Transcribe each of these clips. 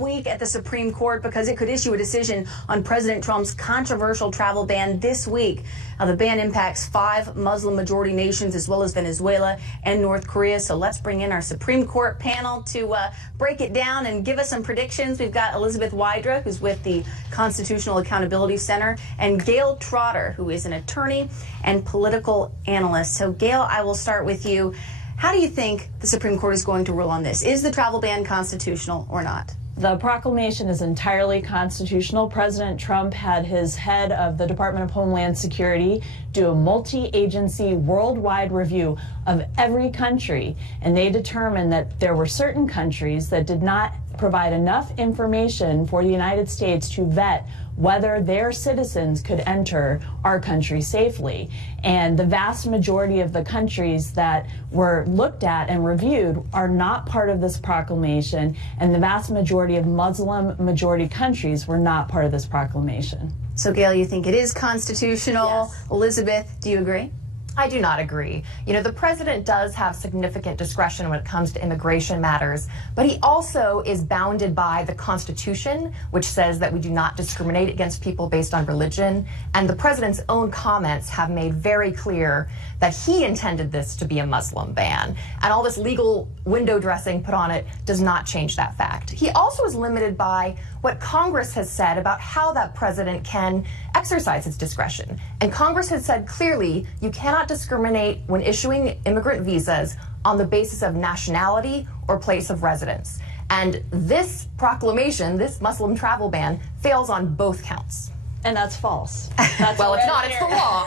Week at the Supreme Court because it could issue a decision on President Trump's controversial travel ban this week. The ban impacts 5 Muslim-majority nations as well as Venezuela and North Korea. So let's bring in our Supreme Court panel to break it down and give us some predictions. We've got Elizabeth Wydra, who's with the Constitutional Accountability Center, and Gail Trotter, who is an attorney and political analyst. So Gail, I will start with you. How do you think the Supreme Court is going to rule on this? Is the travel ban constitutional or not? The proclamation is entirely constitutional. President Trump had his head of the Department of Homeland Security do a multi-agency worldwide review of every country, and they determined that there were certain countries that did not provide enough information for the United States to vet whether their citizens could enter our country safely. And the vast majority of the countries that were looked at and reviewed are not part of this proclamation, and the vast majority of Muslim-majority countries were not part of this proclamation. So, Gail, you think it is constitutional? Yes. Elizabeth, do you agree? I do not agree. You know, the president does have significant discretion when it comes to immigration matters, but he also is bounded by the Constitution, which says that we do not discriminate against people based on religion. And the president's own comments have made very clear that he intended this to be a Muslim ban. And all this legal window dressing put on it does not change that fact. He also is limited by what Congress has said about how that president can exercise his discretion. And Congress has said clearly you cannot discriminate when issuing immigrant visas on the basis of nationality or place of residence. And this proclamation, this Muslim travel ban, fails on both counts. And that's false. Well, it's not. It's the law.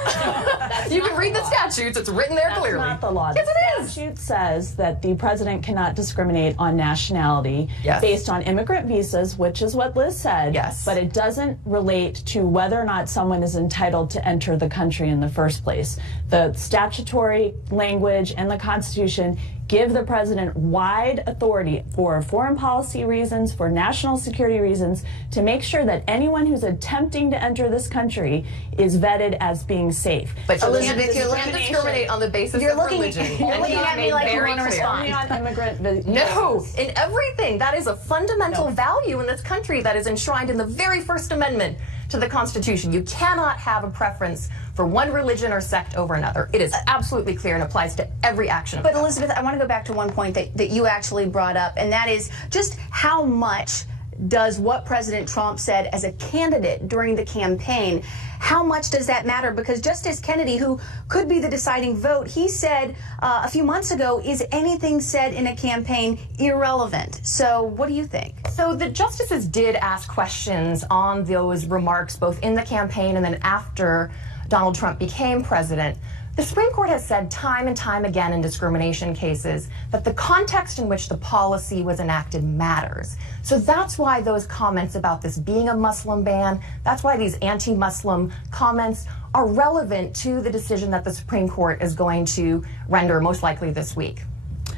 You can read the statutes. It's written there clearly. That's not the law. Yes, it The is. statute says that the president cannot discriminate on nationality based on immigrant visas, which is what Liz said. Yes. But it doesn't relate to whether or not someone is entitled to enter the country in the first place. The statutory language and the Constitution give the president wide authority for foreign policy reasons, for national security reasons, to make sure that anyone who's attempting to enter this country is vetted as being safe. But Elizabeth, you can't discriminate on the basis You're of looking, religion. you're looking at me like you very want to clear. respond. Only on immigrant visas. No, in everything. That is a fundamental value in this country that is enshrined in the very First Amendment to the Constitution. You cannot have a preference for one religion or sect over another. It is absolutely clear and applies to every action of But government. Elizabeth, I want to go back to one point that you actually brought up, and that is just how much does what President Trump said as a candidate during the campaign, how much does that matter? Because Justice Kennedy, who could be the deciding vote, he said a few months ago, is anything said in a campaign irrelevant? So what do you think? So the justices did ask questions on those remarks, both in the campaign and then after Donald Trump became president. The Supreme Court has said time and time again in discrimination cases that the context in which the policy was enacted matters. So that's why those comments about this being a Muslim ban, that's why these anti-Muslim comments are relevant to the decision that the Supreme Court is going to render most likely this week.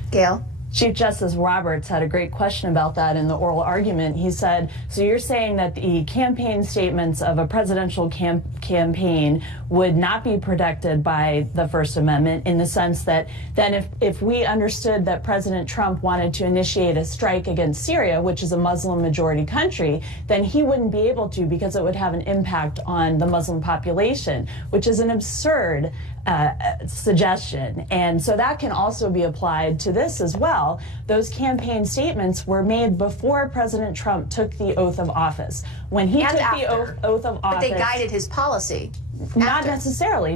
Gail? Chief Justice Roberts had a great question about that in the oral argument. He said, so you're saying that the campaign statements of a presidential campaign would not be protected by the First Amendment, in the sense that then if we understood that President Trump wanted to initiate a strike against Syria, which is a Muslim majority country, then he wouldn't be able to because it would have an impact on the Muslim population, which is an absurd suggestion. And so that can also be applied to this as well. Those campaign statements were made before President Trump took the oath of office. When he took the oath of office, But they guided his policy. not necessarily,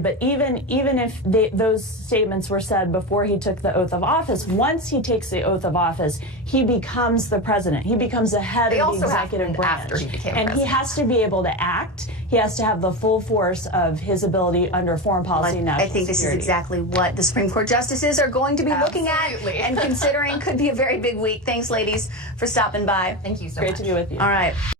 but even if those statements were said before he took the oath of office, once he takes the oath of office, he becomes the president. He becomes the head of the executive branch. After he became and president. he has to be able to act. He has to have the full force of his ability under foreign policy and national I think this is security. exactly what the Supreme Court justices are going to be looking at Absolutely. and considering. Could be a very big week. Thanks, ladies, for stopping by. Thank you so Great much. to be with you. All right.